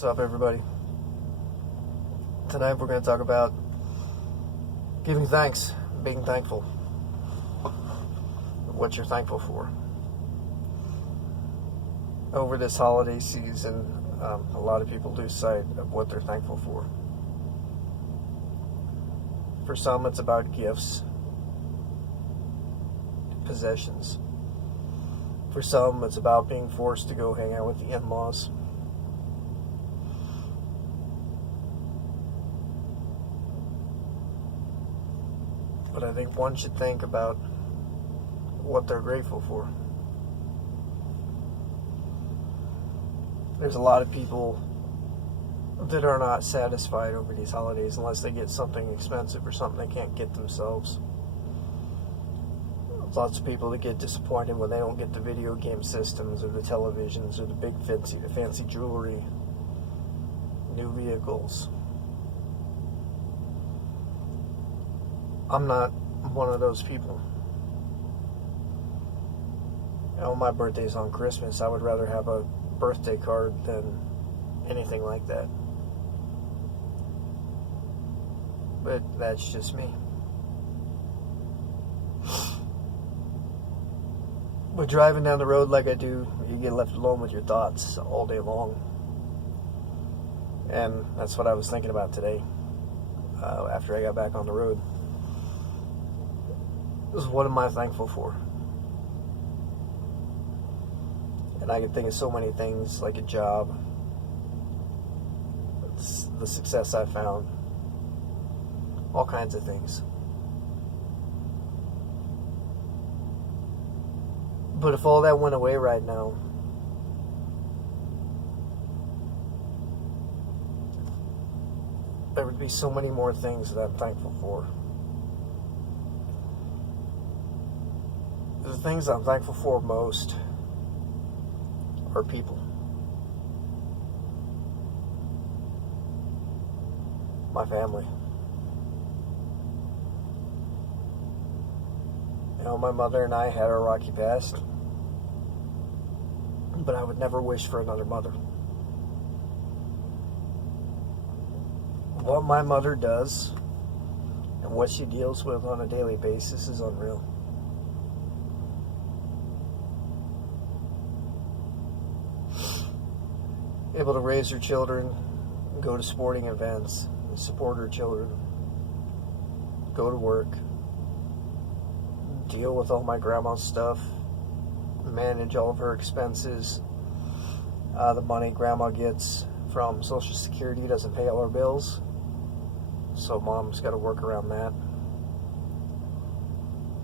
What's up, everybody? Tonight we're going to talk about giving thanks, being thankful. What you're thankful for. Over this holiday season, a lot of people lose sight of what they're thankful for. For some, it's about gifts, possessions. For some, it's about being forced to go hang out with the in-laws. But I think one should think about what they're grateful for. There's a lot of people that are not satisfied over these holidays unless they get something expensive or something they can't get themselves. There's lots of people that get disappointed when they don't get the video game systems or the televisions or the big fancy jewelry, new vehicles. I'm not one of those people. You know, my birthday's on Christmas. I would rather have a birthday card than anything like that. But that's just me. But driving down the road like I do, you get left alone with your thoughts all day long. And that's what I was thinking about today, after I got back on the road. Is what am I thankful for? And I can think of so many things, like a job, the success I found, all kinds of things. But if all that went away right now, there would be so many more things that I'm thankful for. The things I'm thankful for most are people. My family. You know, my mother and I had our rocky past, but I would never wish for another mother. What my mother does and what she deals with on a daily basis is unreal. Able to raise her children, go to sporting events, support her children, go to work, deal with all my grandma's stuff, manage all of her expenses. The money grandma gets from Social Security doesn't pay all her bills, so mom's got to work around that.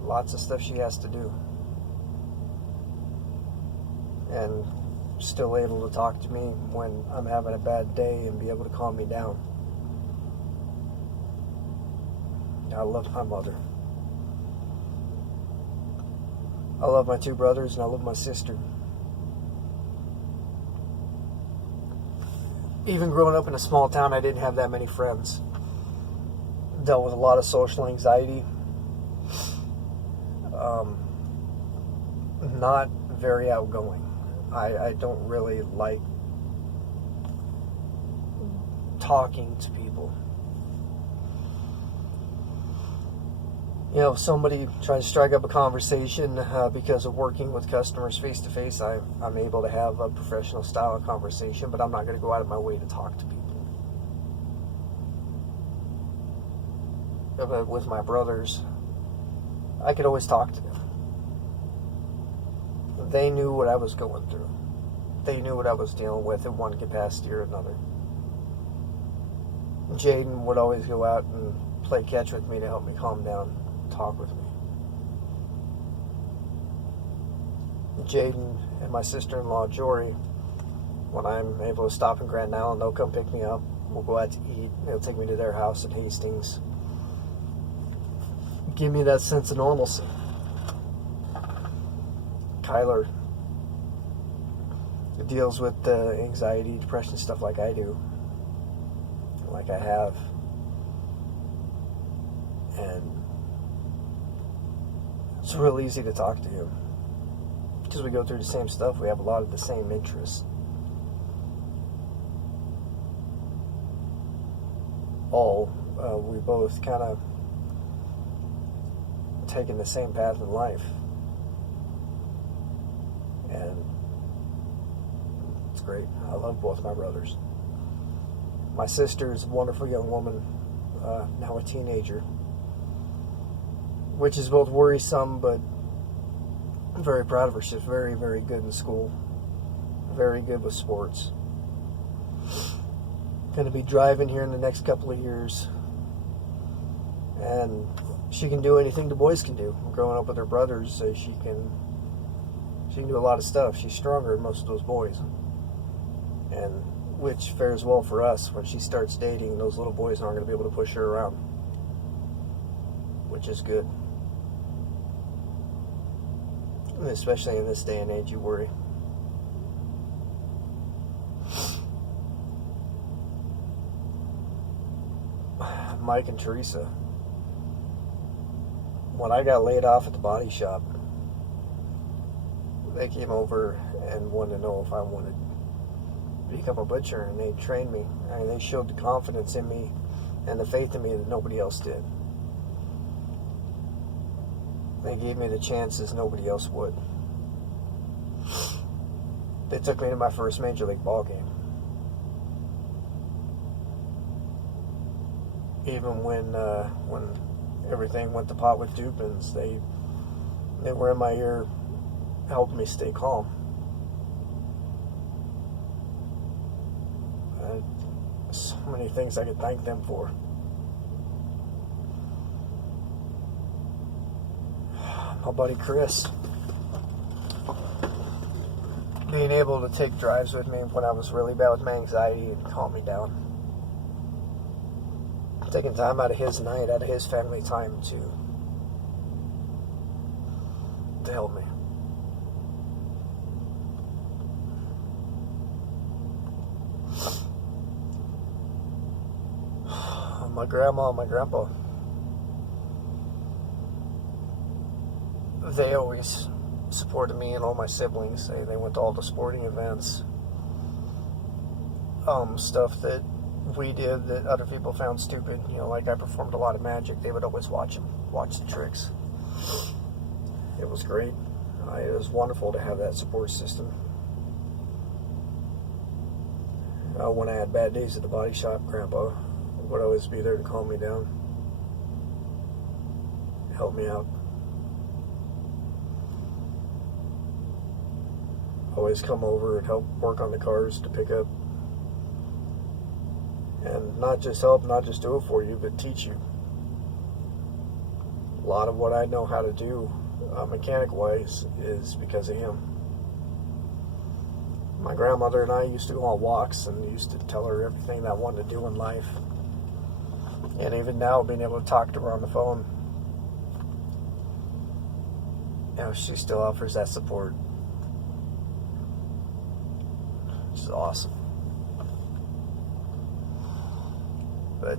Lots of stuff she has to do. And still able to talk to me when I'm having a bad day and be able to calm me down. I love my mother. I love my two brothers and I love my sister. Even growing up in a small town, I didn't have that many friends. Dealt with a lot of social anxiety. Not very outgoing. I don't really like talking to people. You know, if somebody tries to strike up a conversation because of working with customers face to face, I'm able to have a professional style of conversation, but I'm not going to go out of my way to talk to people. But with my brothers, I could always talk to them. They knew what I was going through. They knew what I was dealing with in one capacity or another. Jaden would always go out and play catch with me to help me calm down, talk with me. Jaden and my sister-in-law, Jory, when I'm able to stop in Grand Island, they'll come pick me up. We'll go out to eat. They'll take me to their house in Hastings. Give me that sense of normalcy. Kyler deals with anxiety, depression, stuff like I do, like I have, and it's real easy to talk to him because we go through the same stuff. We have a lot of the same interests. all. We both kind of taken the same path in life. And it's great. I love both my brothers. My sister's a wonderful young woman, now a teenager, which is both worrisome, but I'm very proud of her. She's very, very good in school, very good with sports. Going to be driving here in the next couple of years, and she can do anything the boys can do. Growing up with her brothers, so she can do a lot of stuff. She's stronger than most of those boys, and which fares well for us. When she starts dating, those little boys aren't going to be able to push her around, which is good. Especially in this day and age, you worry. Mike and Teresa. When I got laid off at the body shop, they came over and wanted to know if I wanted to become a butcher, and they trained me. I mean, they showed the confidence in me and the faith in me that nobody else did. They gave me the chances nobody else would. They took me to my first major league ball game. Even when everything went to pot with Dupins, they were in my ear, helped me stay calm. So many things I could thank them for. My buddy Chris, being able to take drives with me when I was really bad with my anxiety and calm me down. Taking time out of his night, out of his family time to help me. My grandma and my grandpa, they always supported me and all my siblings. They went to all the sporting events, stuff that we did that other people found stupid. You know, like I performed a lot of magic. They would always watch the tricks. It was great. It was wonderful to have that support system. When I had bad days at the body shop, Grandpa would always be there to calm me down, help me out. Always come over and help work on the cars to pick up. And not just help, not just do it for you, but teach you. A lot of what I know how to do mechanic-wise is because of him. My grandmother and I used to go on walks and used to tell her everything that I wanted to do in life. And even now, being able to talk to her on the phone, you know, she still offers that support. Which is awesome. But,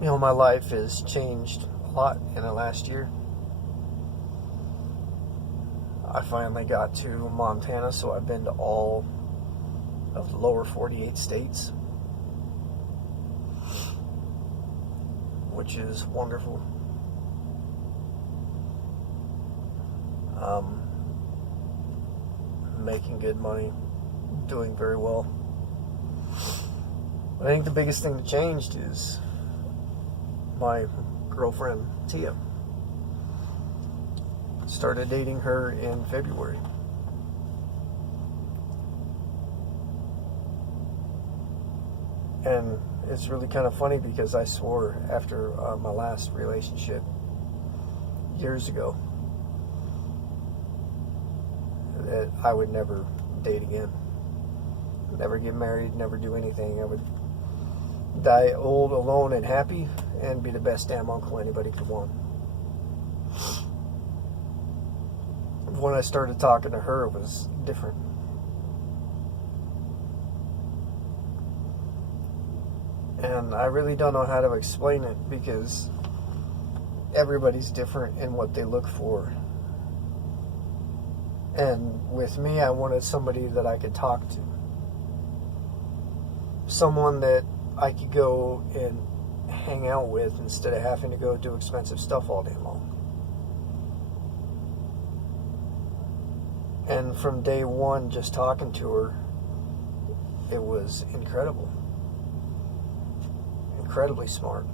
you know, my life has changed a lot in the last year. I finally got to Montana, so I've been to all of the lower 48 states, which is wonderful. Making good money, doing very well. I think the biggest thing that changed is my girlfriend, Tia. Started dating her in February. And it's really kind of funny because I swore after my last relationship years ago that I would never date again. Never get married, never do anything. I would die old, alone, and happy, and be the best damn uncle anybody could want. When I started talking to her, it was different. And I really don't know how to explain it, because everybody's different in what they look for. And with me, I wanted somebody that I could talk to. Someone that I could go and hang out with instead of having to go do expensive stuff all day long. And from day one, just talking to her, it was incredible. Incredibly smart.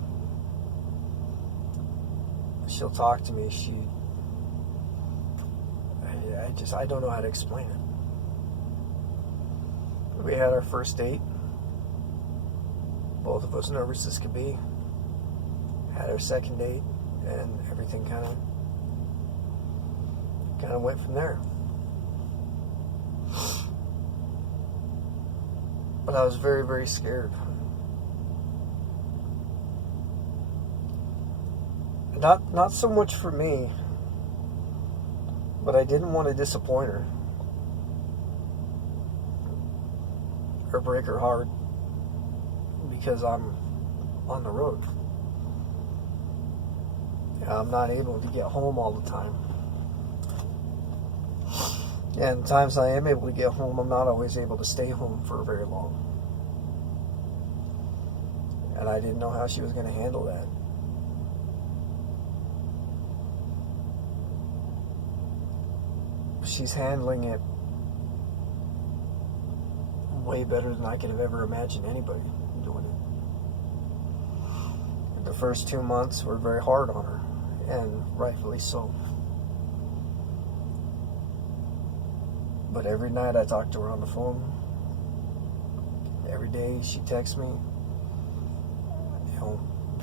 She'll talk to me. I don't know how to explain it. We had our first date. Both of us nervous as could be. Had our second date, and everything kind of went from there. But I was very, very scared. Not so much for me, but I didn't want to disappoint her or break her heart because I'm on the road. I'm not able to get home all the time. And times I am able to get home, I'm not always able to stay home for very long. And I didn't know how she was going to handle that. She's handling it way better than I could have ever imagined anybody doing it. The first 2 months were very hard on her, and rightfully so. But every night I talked to her on the phone. Every day she texts me.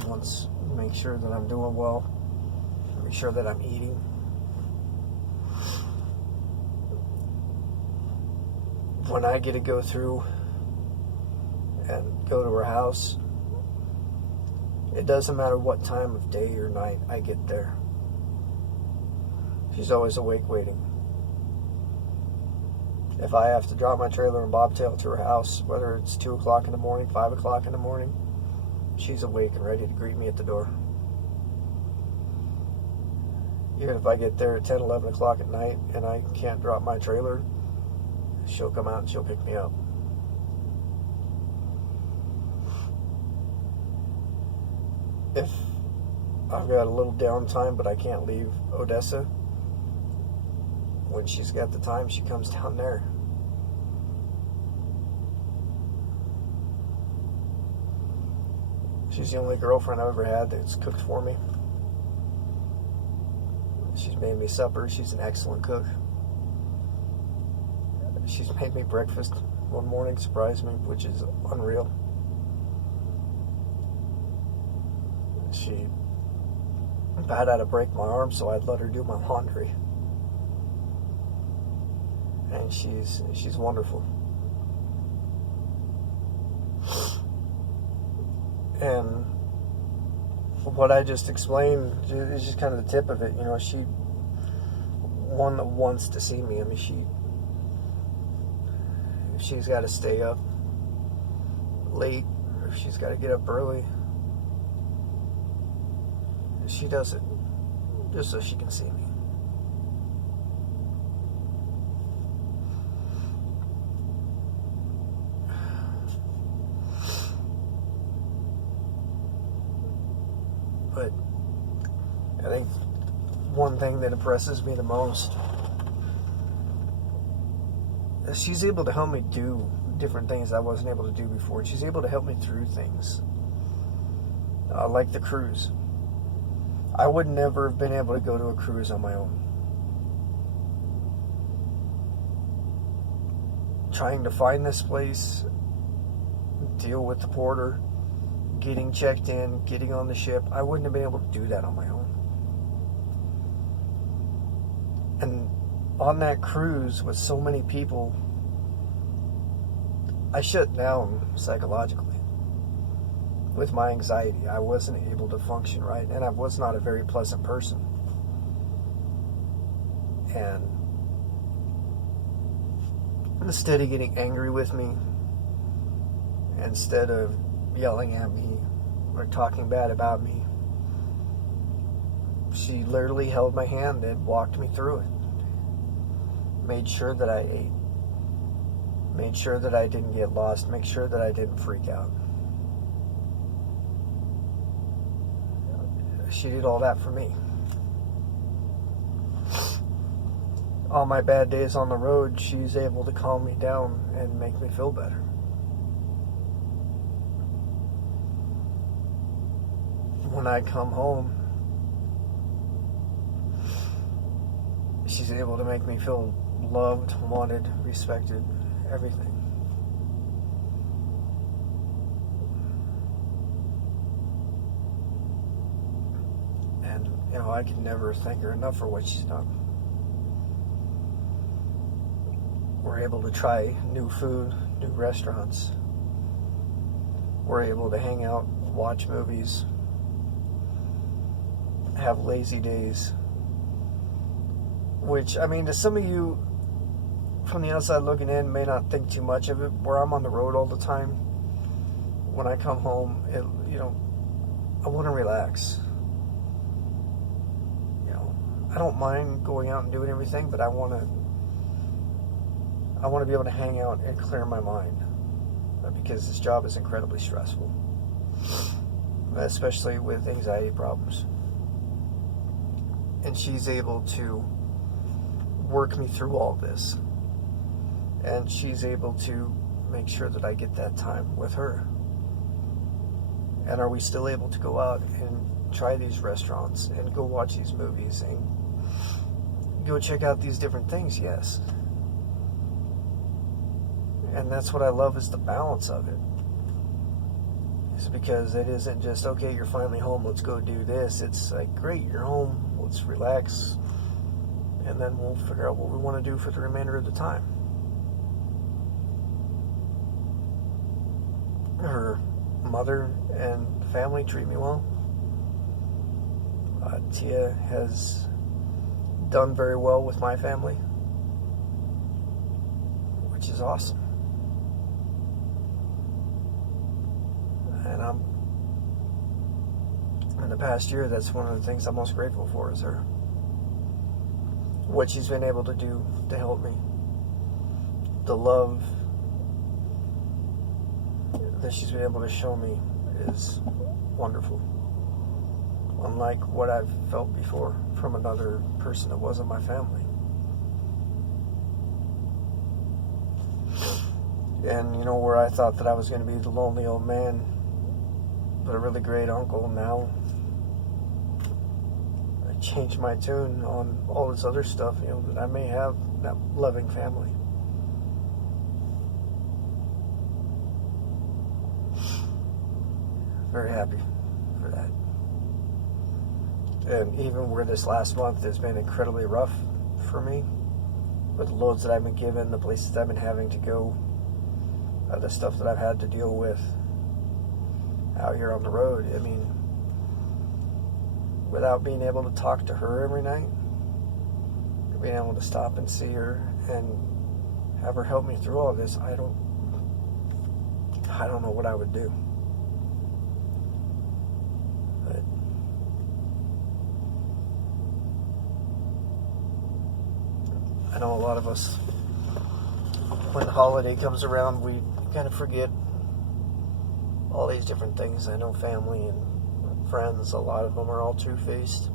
Wants to make sure that I'm doing well, make sure that I'm eating. When I get to go through and go to her house, it doesn't matter what time of day or night I get there. She's always awake waiting. If I have to drop my trailer and bobtail to her house, whether it's 2 o'clock in the morning, 5 o'clock in the morning, she's awake and ready to greet me at the door. Even if I get there at 10, 11 o'clock at night and I can't drop my trailer, she'll come out and she'll pick me up. If I've got a little downtime but I can't leave Odessa, when she's got the time, she comes down there. She's the only girlfriend I've ever had that's cooked for me. She's made me supper. She's an excellent cook. She's made me breakfast one morning, surprised me, which is unreal. She about had to break my arm, so I'd let her do my laundry. And she's wonderful. And what I just explained is just kind of the tip of it. She one that wants to see me. I mean, if she's got to stay up late, or if she's got to get up early, she does it just so she can see me. But I think one thing that impresses me the most is she's able to help me do different things I wasn't able to do before. She's able to help me through things. Like the cruise. I would never have been able to go to a cruise on my own. Trying to find this place, deal with the porter, getting checked in, getting on the ship, I wouldn't have been able to do that on my own. And on that cruise with so many people, I shut down psychologically with my anxiety. I wasn't able to function right, and I was not a very pleasant person. And instead of getting angry with me, instead of yelling at me or talking bad about me, she literally held my hand and walked me through it. Made sure that I ate. Made sure that I didn't get lost. Made sure that I didn't freak out. She did all that for me. All my bad days on the road, she's able to calm me down and make me feel better. When I come home, she's able to make me feel loved, wanted, respected, everything. And, I can never thank her enough for what she's done. We're able to try new food, new restaurants. We're able to hang out, watch movies, have lazy days. Which, to some of you from the outside looking in may not think too much of it. Where I'm on the road all the time, when I come home, I want to relax. I don't mind going out and doing everything, but I want to be able to hang out and clear my mind, because this job is incredibly stressful, especially with anxiety problems. And she's able to work me through all this, and she's able to make sure that I get that time with her. And are we still able to go out and try these restaurants and go watch these movies and go check out these different things? Yes. And that's what I love, is the balance of it. It's because it isn't just, okay, you're finally home, let's go do this. It's like, great, you're home, let's relax, and then we'll figure out what we want to do for the remainder of the time. Her mother and family treat me well. Tia has done very well with my family, which is awesome. And in the past year, that's one of the things I'm most grateful for, is her. What she's been able to do to help me. The love that she's been able to show me is wonderful. Unlike what I've felt before from another person that wasn't my family. And where I thought that I was going to be the lonely old man, but a really great uncle, now I changed my tune on all this other stuff, that I may have that loving family. Very happy for that. And even where this last month has been incredibly rough for me, with the loads that I've been given, the places I've been having to go, the stuff that I've had to deal with out here on the road. Without being able to talk to her every night, being able to stop and see her and have her help me through all this, I don't know what I would do. But I know a lot of us, when the holiday comes around, we kind of forget all these different things. I know family and friends, a lot of them are all two-faced.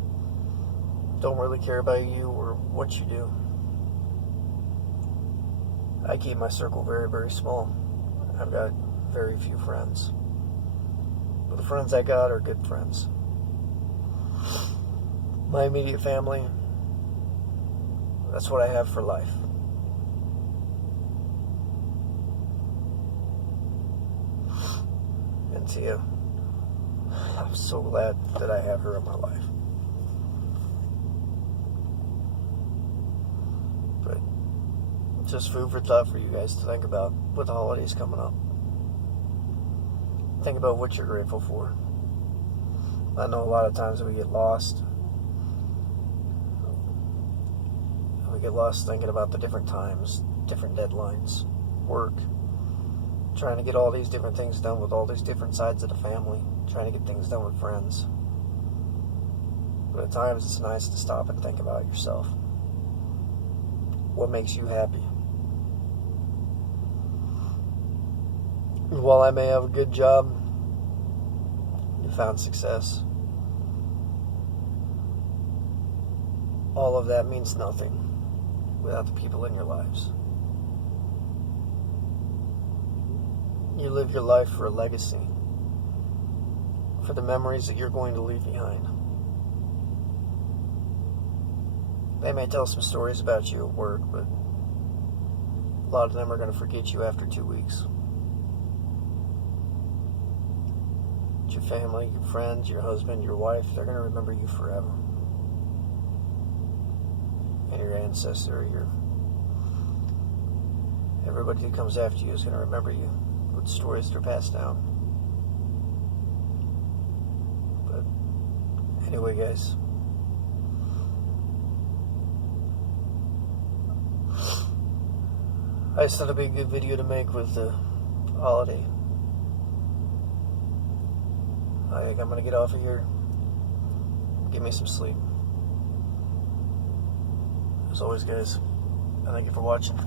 Don't really care about you or what you do. I keep my circle very, very small. I've got very few friends. But the friends I got are good friends. My immediate family, that's what I have for life. And Tia, I'm so glad that I have her in my life. But just food for thought for you guys to think about with the holidays coming up. Think about what you're grateful for. I know a lot of times we get lost. We get lost thinking about the different times, different deadlines, work, trying to get all these different things done with all these different sides of the family, trying to get things done with friends. But at times it's nice to stop and think about yourself. What makes you happy? While I may have a good job, you found success, all of that means nothing without the people in your lives. You live your life for a legacy, for the memories that you're going to leave behind. They may tell some stories about you at work, but a lot of them are going to forget you after 2 weeks. Your family, your friends, your husband, your wife, they're going to remember you forever. And your ancestor, everybody who comes after you is going to remember you with stories that are passed down. But anyway, guys, I just thought it'd be a good video to make with the holiday. I think I'm going to get off of here. Get me some sleep. As always, guys, thank you for watching.